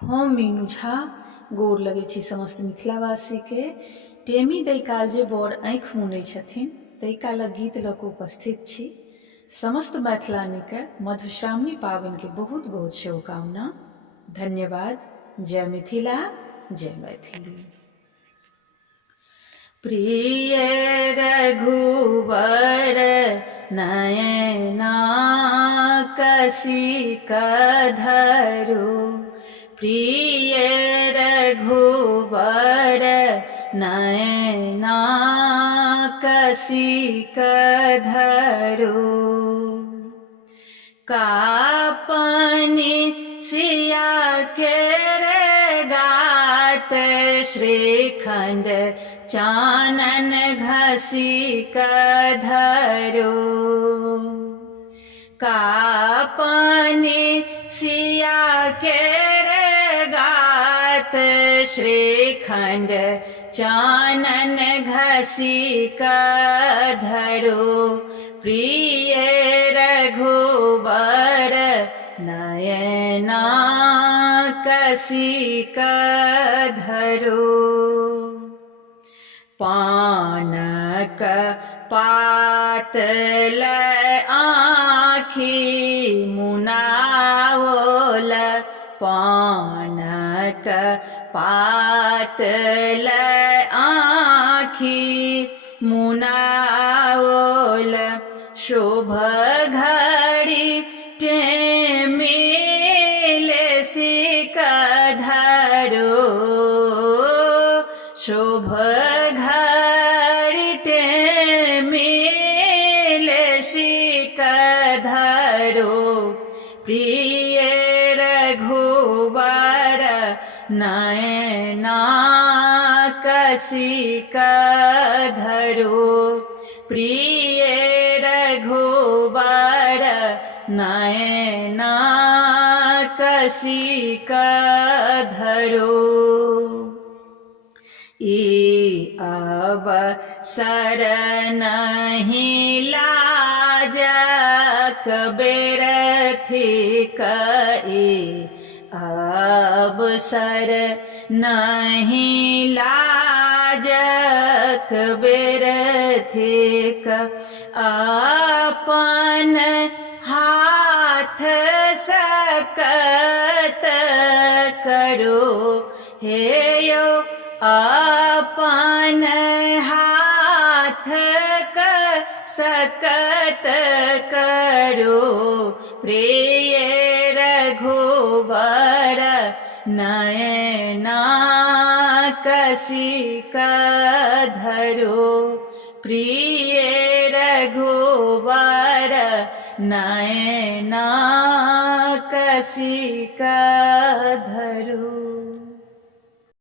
हम मीनू झा गोर लगै छी समस्त मिथिलावासीके। टेमी दै काल जे बर आँखि मुनै छथिन तै कालक गीत लऽ कऽ उपस्थित छी। समस्त मैथिलानीके मधुश्रावणी पाबनिके बहुत बहुत शुभकामना। धन्यवाद। जय मिथिला, जय मैथिली। प्रिय रघुवर नयना कसिक धरो, प्रिय रघुवर नयना कसिक धरो। कापनि सिया के रे गात, श्रीखंड चानन घसिक धरो। कापनि सिया के रे गात, श्रीखंड चानन घसिक धरो। प्रिय रघुवर नयना कसिक धरो। पानक पात लय आँखि मुनाओल, पानक पात लय आँखि मुनाओल। शुभ घड़ी टेमी लेसिक धरो, शुभ घड़ी टेमी लेसिक धरो। प्रिय रघुवर नयना कसिक धरो। प्रिय रघुवर नयना कसिक धरो। ई अवसर नहीं लाजक बेरथिक, ई अवसर नहीं लाजक बेरथिक। अपन हाथ सकत करो, हे यो अपन हाथ सकत करो। प्रिय रघुवर नयना कसिक धरो। प्रिय रघुवर नयना कसिक धरो।